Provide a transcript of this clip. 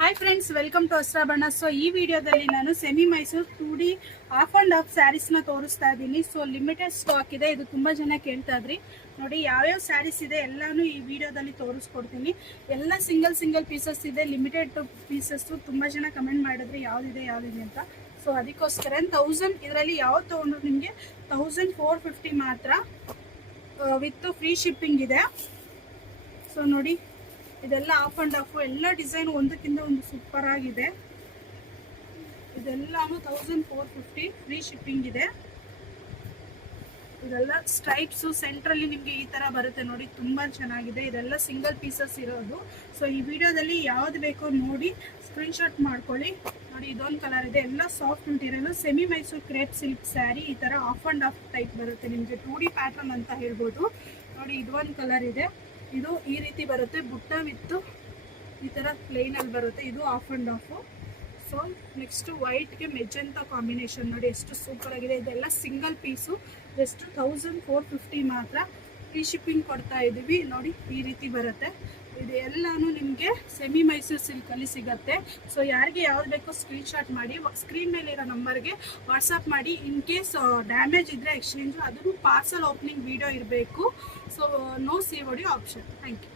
Hi friends, welcome to Asra Banna. So ಈ ವಿಡಿಯೋದಲ್ಲಿ ನಾನು semi Mysore 2D half and half ಸ್ಯಾರೀಸ್ನ ತೋರಿಸ್ತಾ ಇದ್ದೀನಿ. ಸೊ ಲಿಮಿಟೆಡ್ ಸ್ಟಾಕ್ ಇದೆ. ಇದು ತುಂಬ ಜನ ಕೇಳ್ತಾ ಇದ್ರಿ. ನೋಡಿ ಯಾವ್ಯಾವ ಸ್ಯಾರೀಸ್ ಇದೆ ಎಲ್ಲಾನು ಈ ವಿಡಿಯೋದಲ್ಲಿ ತೋರಿಸ್ಕೊಡ್ತೀನಿ. ಎಲ್ಲ ಸಿಂಗಲ್ ಪೀಸಸ್ ಇದೆ, ಲಿಮಿಟೆಡ್ ಪೀಸಸ್ಸು. ತುಂಬ ಜನ ಕಮೆಂಟ್ ಮಾಡಿದ್ರಿ ಯಾವುದಿದೆ ಅಂತ. ಸೊ ಅದಕ್ಕೋಸ್ಕರ 1000 ಇದರಲ್ಲಿ ಯಾವ್ದು ತೊಗೊಂಡ್ರು ನಿಮಗೆ 1450 ಮಾತ್ರ ವಿತ್ ಫ್ರೀ ಶಿಪ್ಪಿಂಗ್ ಇದೆ. ಸೊ ನೋಡಿ, ಇದೆಲ್ಲ ಆಫ್ ಅಂಡ್ ಆಫ್, ಎಲ್ಲ ಡಿಸೈನ್ ಒಂದಕ್ಕಿಂತ ಒಂದು ಸೂಪರ್ ಆಗಿದೆ. ಇದೆಲ್ಲಾನು 1450 ಫ್ರೀ ಶಿಪ್ಪಿಂಗ್ ಇದೆ. ಇದೆಲ್ಲ ಸ್ಟ್ರೈಪ್ಸು ಸೆಂಟ್ರಲ್ಲಿ ನಿಮಗೆ ಈ ತರ ಬರುತ್ತೆ ನೋಡಿ, ತುಂಬಾ ಚೆನ್ನಾಗಿದೆ. ಇದೆಲ್ಲ ಸಿಂಗಲ್ ಪೀಸಸ್ ಇರೋದು. ಸೊ ಈ ವಿಡಿಯೋದಲ್ಲಿ ಯಾವ್ದು ಬೇಕೋ ನೋಡಿ ಸ್ಕ್ರೀನ್ಶಾಟ್ ಮಾಡ್ಕೊಳ್ಳಿ. ನೋಡಿ ಇದೊಂದು ಕಲರ್ ಇದೆ, ಎಲ್ಲ soft material, semi Mysuru crepe silk sari. ಈ ತರ ಆಫ್ ಅಂಡ್ ಆಫ್ ಟೈಪ್ ಬರುತ್ತೆ ನಿಮಗೆ, 2D ಪ್ಯಾಟರ್ನ್ ಅಂತ ಹೇಳ್ಬೋದು. ನೋಡಿ ಇದೊಂದು ಕಲರ್ ಇದೆ, ಇದು ಈ ರೀತಿ ಬರುತ್ತೆ, ಬುಟ್ಟ ವಿತ್ ಈ ತರ ಪ್ಲೇನ್ ಅಲ್ಲಿ ಬರುತ್ತೆ. ಇದು half and half. So next ವೈಟ್ಗೆ ಮೆಜೆಂಟಾ ಕಾಂಬಿನೇಷನ್ ನೋಡಿ ಎಷ್ಟು ಸೂಪರ್ ಆಗಿದೆ. ಇದೆಲ್ಲ ಸಿಂಗಲ್ ಪೀಸು, ಜಸ್ಟ್ 1450 ಮಾತ್ರ. ಫ್ರೀ ಶಿಪ್ಪಿಂಗ್ ಕೊಡ್ತಾ ಇದ್ದೀವಿ. ನೋಡಿ ಈ ರೀತಿ ಬರುತ್ತೆ. ಇದು ಎಲ್ಲಾನು ನಿಮಗೆ ಸೆಮಿ ಮೈಸೂರು ಸಿಲ್ಕಲ್ಲಿ ಸಿಗುತ್ತೆ. ಸೊ ಯಾರಿಗೆ ಯಾವ್ದು ಬೇಕೋ ಸ್ಕ್ರೀನ್ಶಾಟ್ ಮಾಡಿ ಸ್ಕ್ರೀನ್ ಮೇಲೆ ಇರೋ ನಂಬರ್ಗೆ ವಾಟ್ಸಪ್ ಮಾಡಿ. ಇನ್ ಕೇಸ್ ಡ್ಯಾಮೇಜ್ ಇದ್ದರೆ ಎಕ್ಸ್ಚೇಂಜು, ಅದನ್ನು ಪಾರ್ಸಲ್ ಓಪನಿಂಗ್ ವಿಡಿಯೋ ಇರಬೇಕು. So no COD option. Thank you.